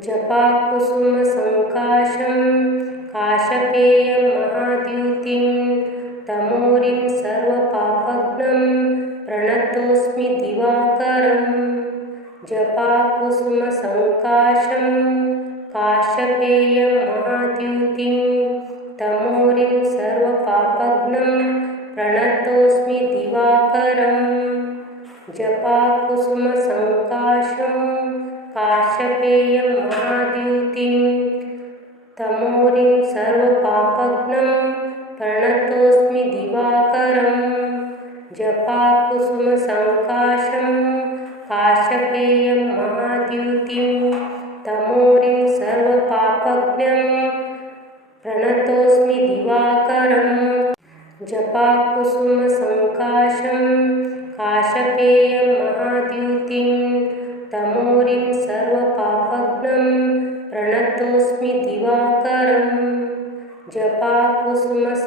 जपाकुसुमसङ्काशं काशपेयं महाद्युतिं तमोरिं सर्वपापघ्नं प्रणतोऽस्मि दिवाकरम्। जपाकुसुमसङ्काशं काशपेयं महाद्युतिं तमोरिं सर्वपापघ्नं प्रणतोऽस्मि दिवाकरम्। जपाकुसुमसङ्काशं काशपेयं महाद्युतिं तमोरिं सर्वपापघ्नं प्रणतोऽस्मि दिवाकरम्। जपाकुसुमसङ्काशं काशपेयं महाद्युतिं तमोरिं सर्वपापघ्नं प्रणतोऽस्मि दिवाकरम्। जपाकुसुमसङ्काशं काशपेयं महाद्युतिं तमोरिं सर्वपापघ्नं प्रणतोऽस्मि दिवाकरम्। जपाकुसुमसङ्काशं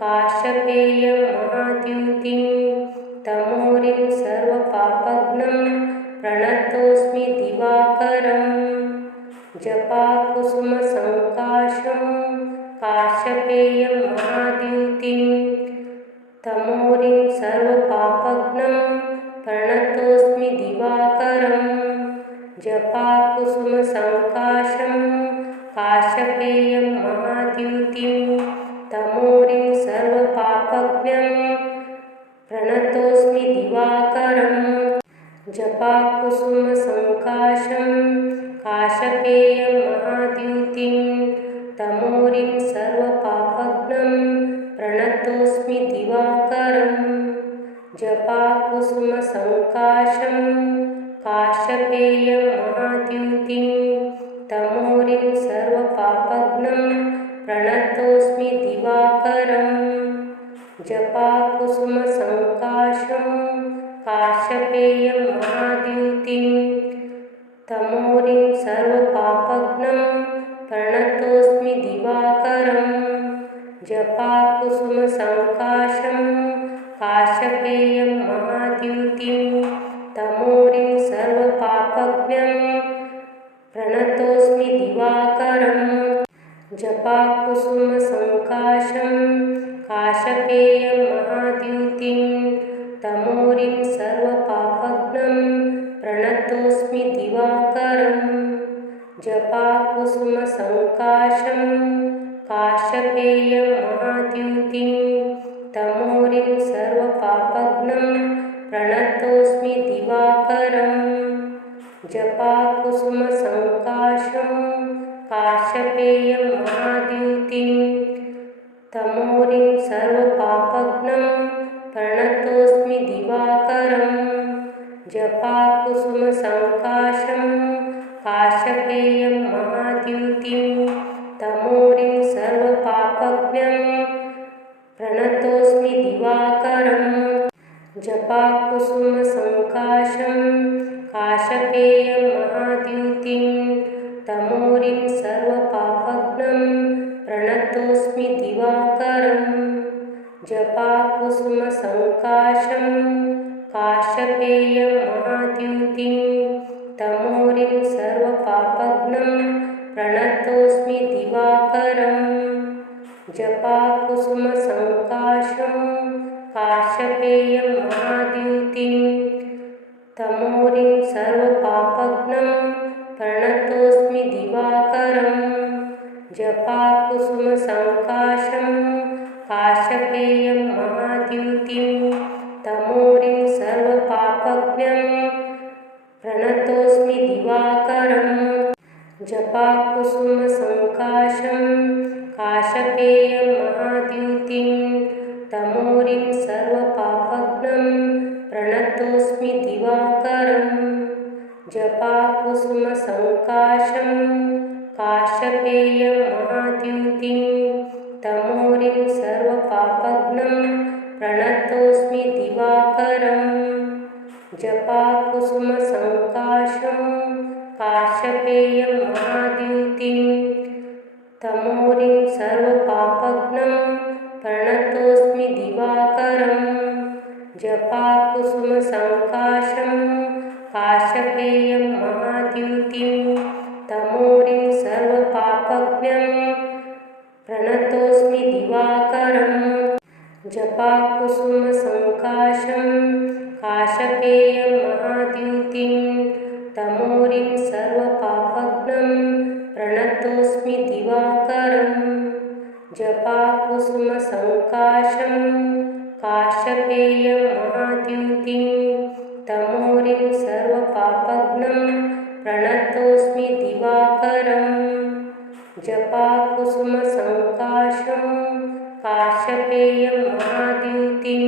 काशपेयं महाद्युतिं तमोरिं सर्वपापघ्नं प्रणतोऽस्मि दिवाकरम्। जपाकुसुमसङ्काशं काशपेयं महाद्युतिं तमोरिं सर्वपापघ्नं प्रणतोऽस्मि दिवाकरम्। जपाकुसुमसङ्काशं काशपेयं महाद्युतिं तमोरिं सर्वपापघ्नं प्रणतोऽस्मि दिवाकरम्। जपाकुसुमसङ्काशं काशपेयं महाद्युतिं तमोरिं सर्वपापघ्नं प्रणतोऽस्मि दिवाकरम्। जपाकुसुमसङ्काशं काशपेयं महाद्युतिं तमोरिं सर्वपापघ्नं प्रणतोऽस्मि दिवाकरम्। जपाकुसुमसङ्काशं काशपेयं महाद्युतिं तमोरिं सर्वपापघ्नं प्रणतोऽस्मि दिवाकरम्। जपाकुसुमसङ्काशं काशपेयं महाद्युतिं तमोरिं सर्वपापघ्नं प्रणतोऽस्मि दिवाकरम्। जपाकुसुमसङ्काशं काशपेयं महाद्युतिं तमोरिं सर्वपापघ्नं प्रणतोऽस्मि दिवाकरम्। जपाकुसुमसङ्काशं काशपेयं महाद्युतिं तमोरिं सर्वपापघ्नं प्रणतोऽस्मि दिवाकरम्। जपाकुसुमसङ्काशं काशपेयं महाद्युतिं तमोरिं सर्वपापघ्नं प्रणतोऽस्मि दिवाकरम्। जपाकुसुमसङ्काशं काशपेयं महाद्युतिं तमोरिं सर्वपापघ्नं प्रणतोऽस्मि दिवाकरम्। जपाकुसुमसङ्काशं काशपेयं महाद्युतिं तमोरिं सर्वपापघ्नं प्रणतोऽस्मि दिवाकरम्। जपाकुसुमसङ्काशं काशपेयं महाद्युतिं तमोरिं सर्वपापघ्नं प्रणतोऽस्मि दिवाकरम्। जपाकुसुमसङ्काशं काशपेयं महाद्युतिं तमोरिं सर्वपापघ्नं प्रणतोऽस्मि दिवाकरम्। जपाकुसुमसङ्काशं काशपेयं महाद्युतिं तमोरिं सर्वपापघ्नं प्रणतोऽस्मि दिवाकरम्। जपाकुसुमसङ्काशं काशपेयं महाद्युतिं तमोरिं सर्वपापघ्नं प्रणतोऽस्मि दिवाकरम्। जपाकुसुमसङ्काशं काशपेयं महाद्युतिं तमोरिं सर्वपापघ्नं प्रणतोऽस्मि दिवाकरम्। जपाकुसुमसङ्काशं काशपेयं महाद्युतिं तमोरिं सर्वपापघ्नं प्रणतोऽस्मि दिवाकरम्। जपाकुसुमसङ्काशं काशपेयं महाद्युतिं महाद्युतिं तमोरिं सर्वपापज्ञं प्रणतोऽस्मि दिवाकरम् जपाकुसुमसङ्काशं काशपेयं महाद्युतिं तमोरिं सर्वपापज्ञं प्रणतोऽस्मि दिवाकरम् जपाकुसुमसङ्काशं काशपेयं महाद्युतिं तमोरिं सर्वपापज्ञं प्रणतोऽस्मि दिवाकरम् जपाकुसुमसङ्काशं काशपेयं महाद्युतिं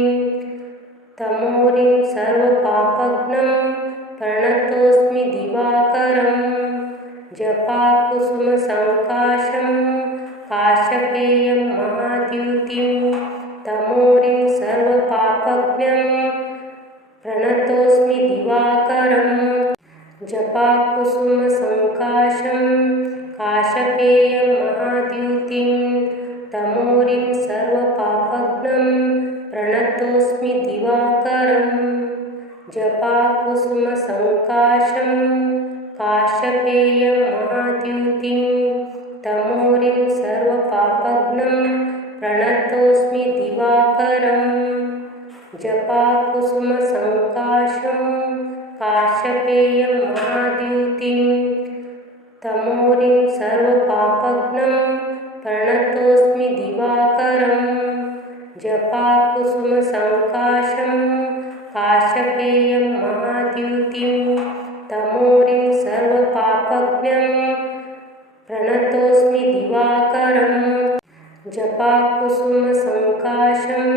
तमोरिं सर्वपापज्ञं प्रणतोऽस्मि दिवाकरम् जपाकुसुमसङ्काशं काशपेयं महाद्युतिं तमोरिं सर्वपापज्ञं प्रणतोऽस्मि दिवाकरम् जपाकुसुमसङ्काशं काशपेयं महाद्युतिं तमोरिं सर्वपापज्ञं प्रणतोऽस्मि दिवाकरम् जपाकुसुमसङ्काशं काशपेयं महाद्युतिं तमोरिं सर्वपापज्ञं प्रणतोऽस्मि दिवाकरम् जपाकुसुमसङ्काशं काशपेयं महाद्युतिं तमोरिं सर्वपापज्ञं प्रणतोऽस्मि दिवाकरम् जपाकुसुमसङ्काशं काशपेयं महाद्युतिं तमोरिं सर्वपापज्ञं प्रणतोऽस्मि दिवाकरम् जपाकुसुमसङ्काशं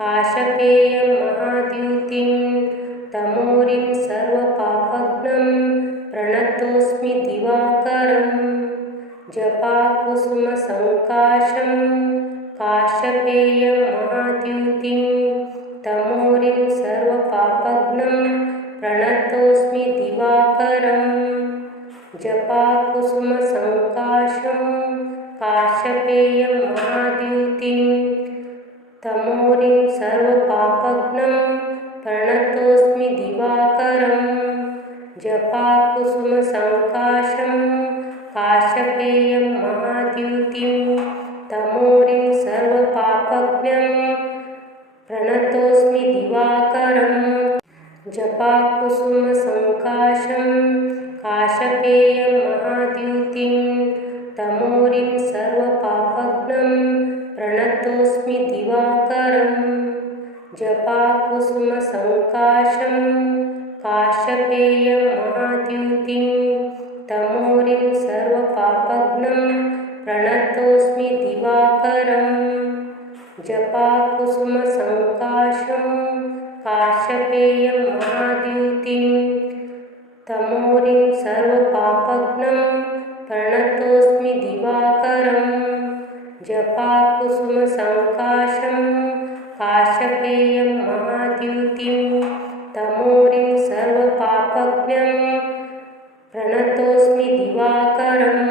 काशपेयं महाद्युतिं तमोरिं सर्वपापज्ञं प्रणतोऽस्मि दिवाकरम् जपाकुसुमसङ्काशं काशपेयं महाद्युतिं तमोरिं सर्वपापज्ञं प्रणतोऽस्मि दिवाकरम् जपाकुसुमसङ्काशं काशपेयं महाद्युतिं तमोरिं सर्वपापज्ञं प्रणतोऽस्मि दिवाकरम् जपाकुसुमसङ्काशं काशपेयं महाद्युतिं तमोरिं सर्वपापज्ञं प्रणतोऽस्मि दिवाकरम् जपाकुसुमसङ्काशं काशपेयं महाद्युतिं तमोरिं सर्वपापज्ञं प्रणतोऽस्मि दिवाकरम् जपाकुसुमसङ्काशं काशपेयं महाद्युतिं तमोरिं सर्वपापज्ञं प्रणतोऽस्मि दिवाकरम् जपाकुसुमसङ्काशं काशपेयं महाद्युतिं तमोरिं सर्वपापज्ञं प्रणतोऽस्मि दिवाकरम् जपाकुसुमसङ्काशं काशपेयं महाद्युतिं तमोरिं सर्वपापज्ञं प्रणतोऽस्मि दिवाकरम्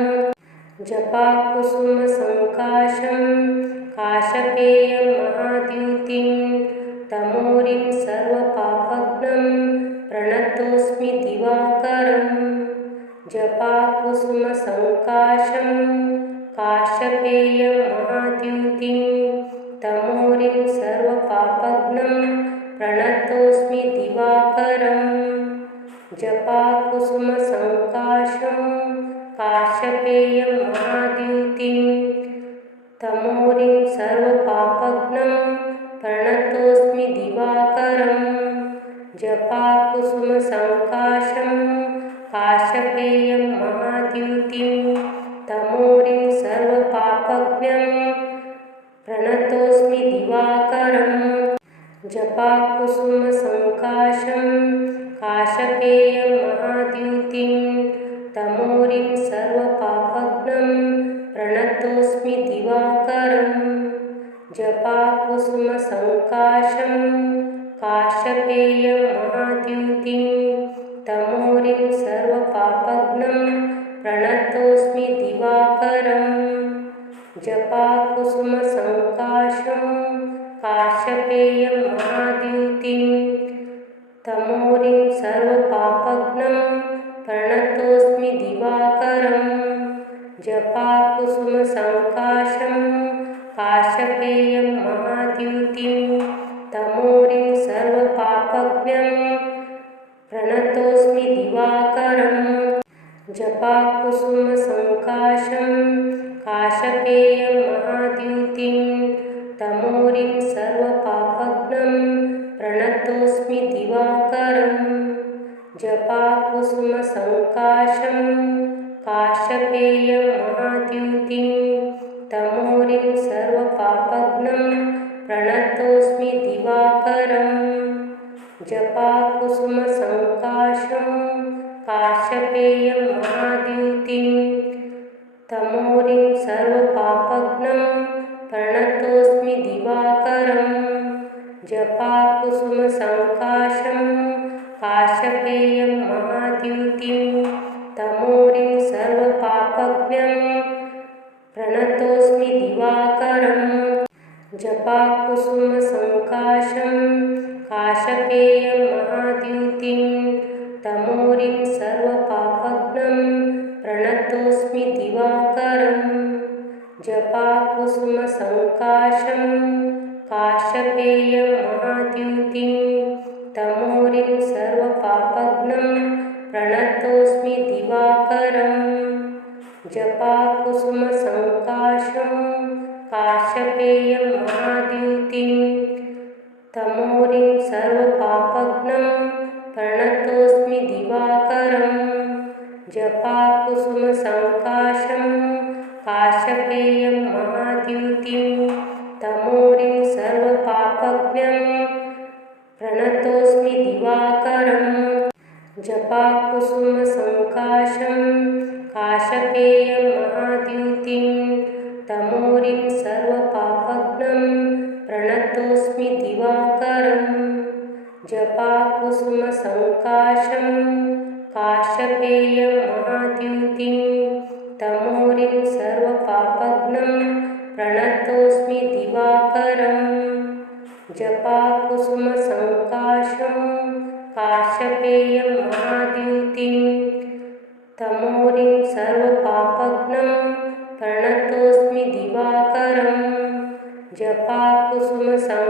जपाकुसुमसङ्काशं काशपेयं महाद्युतिं तमोरिं सर्वपापज्ञं प्रणतोऽस्मि दिवाकरम् जपाकुसुमसङ्काशं काशपेयं महाद्युतिं तमोरिं सर्वपापज्ञं प्रणतोऽस्मि दिवाकरम् जपाकुसुमसङ्काशं काशपेयं महाद्युतिं तमोरिं सर्वपापज्ञं प्रणतोऽस्मि दिवाकरम् जपाकुसुमसङ्काशं काशपेयं महाद्युतिं तमोरिं सर्वपापज्ञं प्रणतोऽस्मि दिवाकरम् जपाकुसुमसङ्काशं काशपेयं महाद्युतिं तमोरिं सर्वपापज्ञं प्रणतोऽस्मि दिवाकरम् जपाकुसुमसङ्काशं काशपेयं महाद्युतिं तमोरिं सर्वपापज्ञं प्रणतोऽस्मि दिवाकरम् जपाकुसुमसङ्काशं काशपेयं महाद्युतिं तमोरिं सर्वपापज्ञं प्रणतोऽस्मि दिवाकरं जपाकुसुमसङ्काशं काशपेयं महाद्युतिं तमोरिं सर्वपापज्ञं प्रणतोऽस्मि दिवाकरं जपाकुसुमसङ्काशं काशपेयं महाद्युतिं तमोरिं सर्वपापज्ञं प्रणतोऽस्मि दिवाकरं जपाकुसुमसङ्काशं काशपेयं महाद्युतिं तमोरिं सर्वपापज्ञं प्रणतोऽस्मि दिवाकरं जपाकुसुमसङ्काशं काशपेयं महाद्युतिं तमोरिं सर्वपापज्ञं प्रणतोऽस्मि दिवाकरं जपाकुसुमसङ्काशं काशपेयं महाद्युतिं तमोरिं सर्वपापज्ञं प्रणतोऽस्मि दिवाकरं जपाकुसुमसङ्काशं काशपेयं महाद्युतिं तमोरिं सर्वपापज्ञं प्रणतोऽस्मि दिवाकरं जपाकुसुमसङ्काशं काशपेयं महाद्युतिं तमोरिं सर्वपापज्ञं प्रणतोऽस्मि दिवाकरं जपाकुसुमसङ्काशं काशपेयं महाद्युतिं तमोरिं सर्वपापज्ञं प्रणतोऽस्मि दिवाकरं जपाकुसुमसङ्काशं काशपेयं महाद्युतिं तमोरिं सर्वपापज्ञं प्रणतोऽस्मि दिवाकरं जपाकुसुमसङ्काशं काशपेयं महाद्युतिं तमोरिं सर्वपापज्ञं प्रणतोऽस्मि दिवाकरं जपाकुसुमसङ्काशं काशपेयं महाद्युतिं तमोरिं सर्वपापज्ञं प्रणतोऽस्मि दिवाकरं जपाकुसुमसङ्काशं काशपेयं महाद्युतिं तमोरिं सर्वपापज्ञं प्रणतोऽस्मि दिवाकरं जपाकुसुमसङ्काशं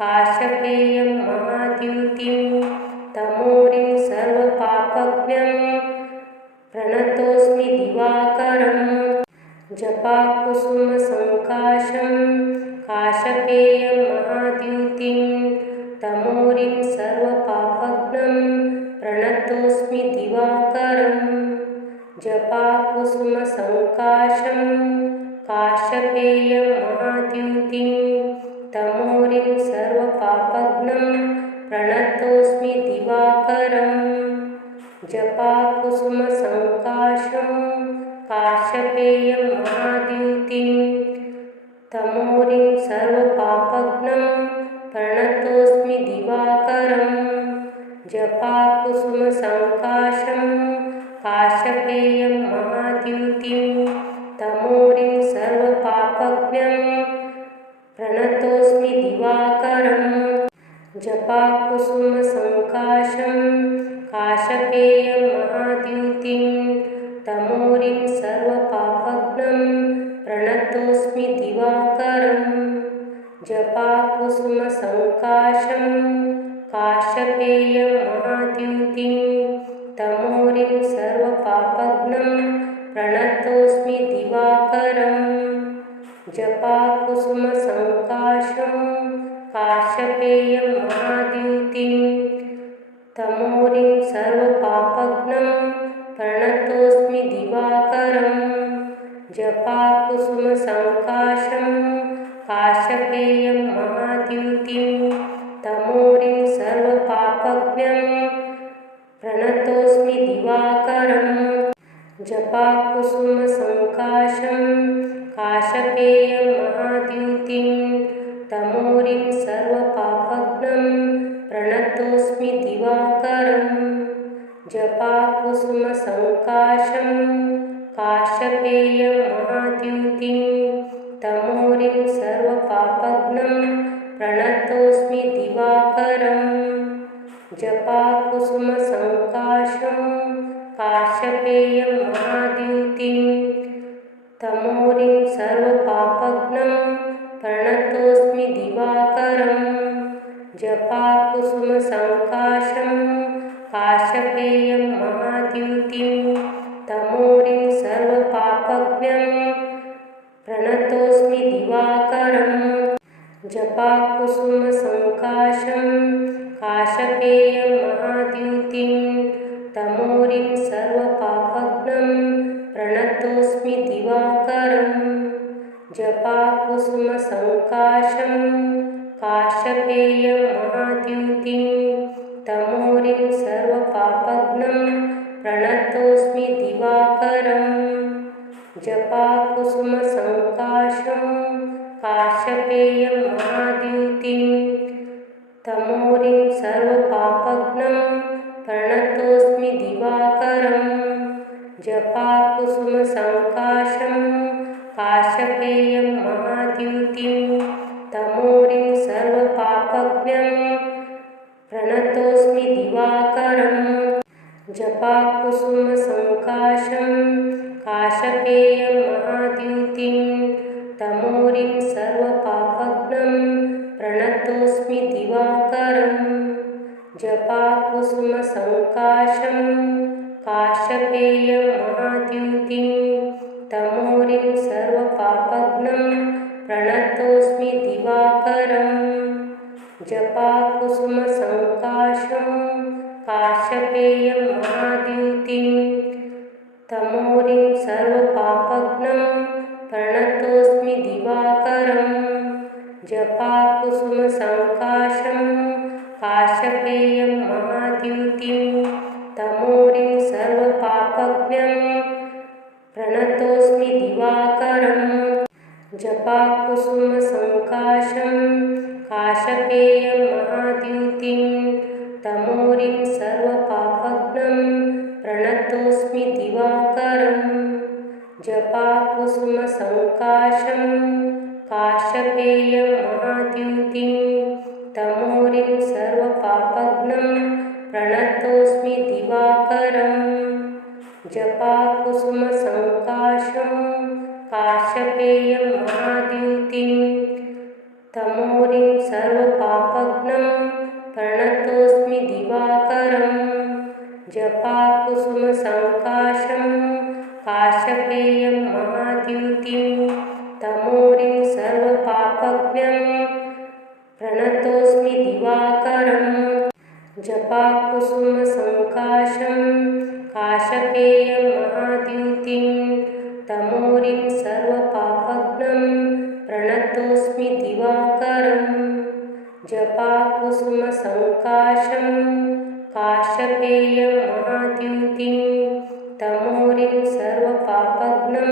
काशपेयं महाद्युतिं तमोरिं सर्वपापज्ञं प्रणतोऽस्मि दिवाकरं जपाकुसुमसङ्काशं काशपेयं महाद्युतिं तमोरिं सर्वपापज्ञं प्रणतोऽस्मि दिवाकरं जपाकुसुमसङ्काशं काशपेयं महाद्युतिं तमोरिं सर्वपापज्ञं प्रणतोऽस्मि दिवाकरं जपाकुसुमसङ्काशं काशपेयं महाद्युतिं तमोरिं सर्वपापज्ञं प्रणतोऽस्मि दिवाकरं जपाकुसुमसङ्काशं काशपेयं महाद्युतिं तमोरिं सर्वपापज्ञं प्रणतोऽस्मि दिवाकरं जपाकुसुमसङ्काशं काशपेयं महाद्युतिं तमोरिं सर्वपापज्ञं प्रणतोऽस्मि दिवाकरं जपाकुसुमसङ्काशं काशपेयं महाद्युतिं तमोरिं सर्वपापज्ञं प्रणतोऽस्मि दिवाकरं जपाकुसुमसङ्काशं काशपेयं महाद्युतिं तमोरिं सर्वपापज्ञं प्रणतोऽस्मि दिवाकरं जपाकुसुमसङ्काशं काशपेयं महाद्युतिं तमोरिं सर्वपापज्ञं प्रणतोऽस्मि दिवाकरं जपाकुसुमसङ्काशं काशपेयं महाद्युतिं तमोरिं सर्वपापज्ञं प्रणतोऽस्मि दिवाकरं जपाकुसुमसङ्काशं काशपेयं महाद्युतिं तमोरिं सर्वपापज्ञं प्रणतोऽस्मि दिवाकरं जपाकुसुमसङ्काशं काश्यपेयं महाद्युतिं तमोरिं सर्वपापघ्नं प्रणतोऽस्मि दिवाकरं जपाकुसुमसङ्काशं काश्यपेयं महाद्युतिं तमोरिं सर्वपापघ्नं प्रणतोऽस्मि दिवाकरं जपाकुसुमसङ्काशं काश्यपेयं महाद्युतिं तमोरिं सर्वपापघ्नं प्रणतोऽस्मि दिवाकरं जपाकुसुमसङ्काशं काश्यपेयं महाद्युतिं तमोरिं सर्वपापघ्नं प्रणतोऽस्मि दिवाकरं जपाकुसुमसङ्काशं काश्यपेयं महाद्युतिं तमोरिं सर्वपापघ्नं प्रणतोऽस्मि दिवाकरं जपाकुसुमसङ्काशं काश्यपेयं महाद्युतिं तमोरिं सर्वपापघ्नं प्रणतोऽस्मि दिवाकरं जपाकुसुमसङ्काशं काश्यपेयं महाद्युतिं तमोरिं सर्वपापघ्नं प्रणतोऽस्मि दिवाकरं जपाकुसुमसङ्काशं काश्यपेयं महाद्युतिं तमोरिं सर्वपापघ्नं प्रणतोऽस्मि दिवाकरं जपाकुसुमसङ्काशं काश्यपेयं महाद्युतिं तमोरिं सर्वपापघ्नं प्रणतोऽस्मि दिवाकरं जपाकुसुमसङ्काशं काश्यपेयं महाद्युतिं तमोरिं सर्वपापघ्नं प्रणतोऽस्मि दिवाकरं जपाकुसुमसङ्काशं काश्यपेयं महाद्युतिं तमोरिं सर्वपापघ्नं प्रणतोऽस्मि दिवाकरं जपाकुसुमसङ्काशं काश्यपेयं महाद्युतिं तमोरिं सर्वपापघ्नं प्रणतोऽस्मि दिवाकरं जपाकुसुमसङ्काशं काश्यपेयं महाद्युतिं तमोरिं सर्वपापघ्नं प्रणतोऽस्मि दिवाकरं जपाकुसुमसङ्काशं काश्यपेयं महाद्युतिं तमोरिं सर्वपापघ्नं प्रणतोऽस्मि दिवाकरं जपाकुसुमसङ्काशं काश्यपेयं महाद्युतिं तमोरिं सर्वपापघ्नं प्रणतोऽस्मि दिवाकरं जपाकुसुमसङ्काशं काश्यपेयं महाद्युतिं तमोरिं सर्वपापघ्नं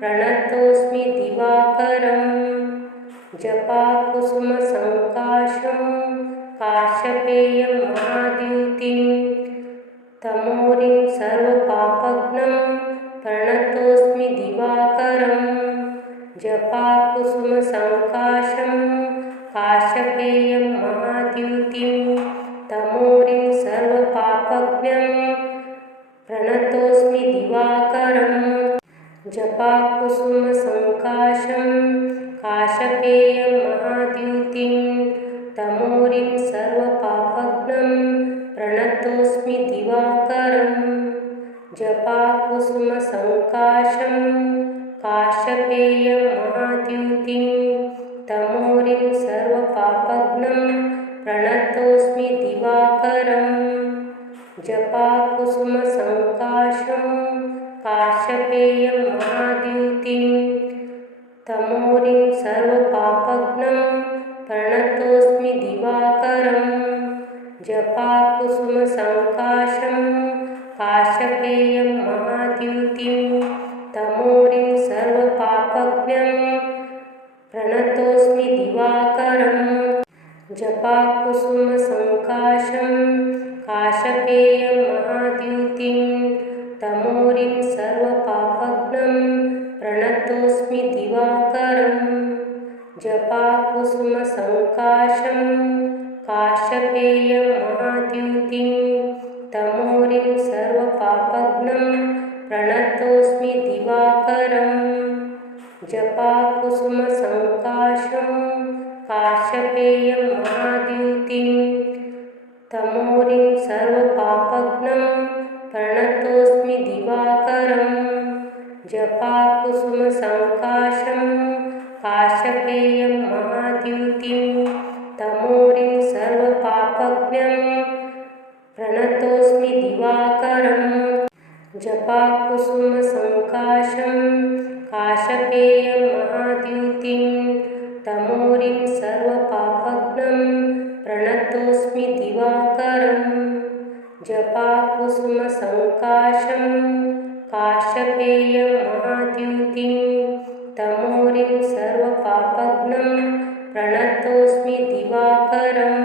प्रणतोऽस्मि दिवाकरं जपाकुसुमसङ्काशं काश्यपेयं महाद्युतिं तमोरिं सर्वपापघ्नं प्रणतोऽस्मि दिवाकरं जपाकुसुमसङ्काशं काश्यपेयं महाद्युतिं तमोरिं सर्वपापघ्नं प्रणतोऽस्मि दिवाकरं जपाकुसुमसङ्काशं काश्यपेयं महाद्युतिं तमोरिं सर्वपापघ्नं प्रणतोऽस्मि दिवाकरं जपाकुसुमसङ्काशं काश्यपेयं महाद्युतिं तमोरिं सर्वपापघ्नं प्रणतोऽस्मि दिवाकरं जपाकुसुमसङ्काशं काश्यपेयं महाद्युतिं तमोरिं सर्वपापघ्नं प्रणतोऽस्मि दिवाकरं जपाकुसुमसङ्काशं काश्यपेयं महाद्युतिं तमोरिं सर्वपापघ्नं प्रणतोऽस्मि दिवाकरं जपाकुसुमसङ्काशं काश्यपेयं महाद्युतिं तमोरिं सर्वपापघ्नं प्रणतोऽस्मि दिवाकरं जपाकुसुमसङ्काशं काश्यपेयं महाद्युतिं तमोरिं सर्वपापघ्नं सर्वपापघ्नं प्रणतोऽस्मि दिवाकरम् जपाकुसुमसङ्काशं काशपेयं महाद्युतिं तमोरिं सर्वपापघ्नं प्रणतोऽस्मि दिवाकरम् जपाकुसुमसङ्काशं काशपेयं महाद्युतिं तमोरिं सर्वपापघ्नं प्रणतोऽस्मि दिवाकरम् जपाकुसुमसङ्काशं काशपेयं महाद्युतिं तमोरिं सर्वपापघ्नं प्रणतोऽस्मि दिवाकरम् जपाकुसुमसङ्काशं काशपेयं महाद्युतिं तमोरिं सर्वपापघ्नं प्रणतोऽस्मि दिवाकरम्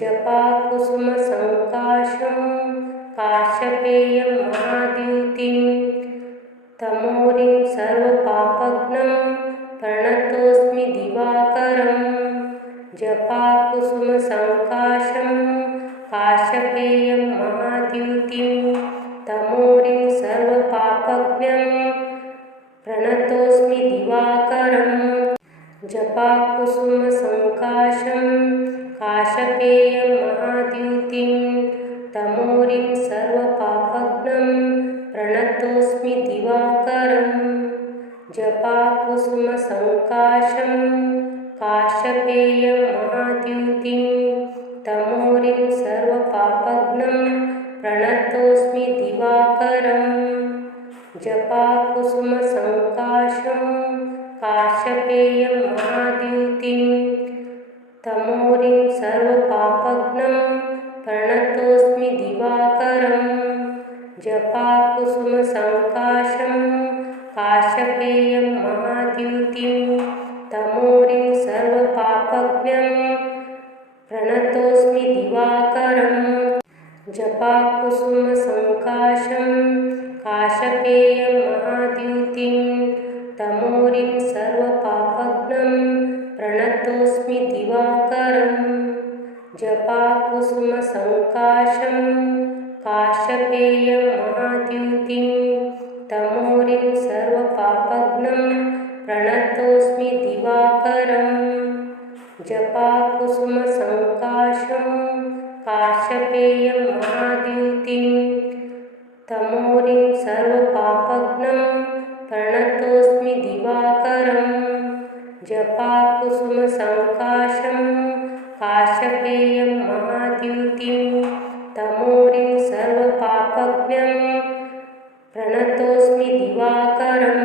जपाकुसुमसङ्काशं काशपेयं महाद्युतिं तमोरिं सर्वपापघ्नं प्रणतोऽस्मि दिवाकरम् जपाकुसुमसङ्काशं काशपेयं महाद्युतिं तमोरिं सर्वपापघ्नं प्रणतोऽस्मि दिवाकरम् जपाकुसुमसङ्काशं काशपेयं महाद्युतिं तमोरिं सर्वपापघ्नं प्रणतोऽस्मि दिवाकरम् जपाकुसुमसङ्काशं काशपेयं महाद्युतिं तमोरिं सर्वपापघ्नं प्रणतोऽस्मि दिवाकरम् जपाकुसुमसङ्काशं काशपेयं महाद्युतिं तमोरिं सर्वपापघ्नं प्रणतोऽस्मि दिवाकरम् जपाकुसुमसङ्काशं काशपेयं महाद्युतिं तमोरिं सर्वपापघ्नं प्रणतोऽस्मि दिवाकरम् जपाकुसुमसङ्काशं काशपेयं महाद्युतिं तमोरिं सर्वपापघ्नं प्रणतोऽस्मि दिवाकरम् जपाकुसुमसङ्काशं काशपेयं महाद्युतिं तमोरिं सर्वपापघ्नं प्रणतोऽस्मि दिवाकरम् जपाकुसुमसङ्काशं काशपेयं महाद्युतिं तमोरिं सर्वपापघ्नं प्रणतोऽस्मि दिवाकरम् जपाकुसुमसङ्काशं काशपेयं महाद्युतिं तमोरिं सर्वपापघ्नं प्रणतोऽस्मि दिवाकरम्